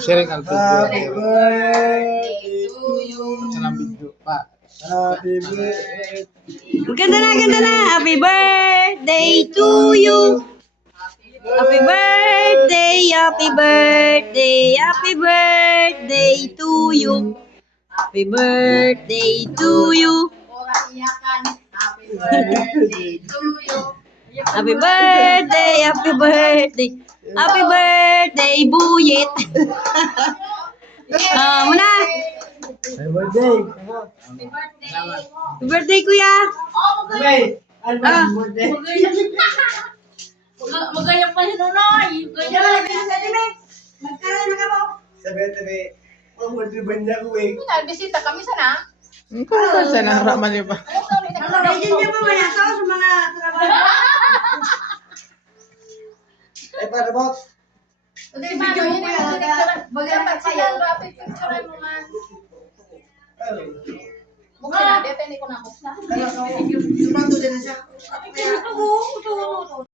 Sharing ang Happy video. birthday to you. Sa video pa. Happy birthday. Ganda na. Happy birthday to you. Happy birthday, happy birthday, happy birthday to you. Happy birthday to you. Happy birthday to you. Happy birthday, happy birthday. Happy birthday, Buyit. Muna. Happy birthday. Happy birthday, kuya. Hey, ano ba ang birthday? Magayang pa si Nunoy. Ganyan. Sabi, ang birthday ba niya ko eh? Bisita kami sana. Ikaw ba sa naraman niyo ba? Eh, para mo? Video mo yan. Maganda sila. Rapid picture mo nga. Buksan na. Dito hindi ko na buksan. Sumato din na siya. Ito.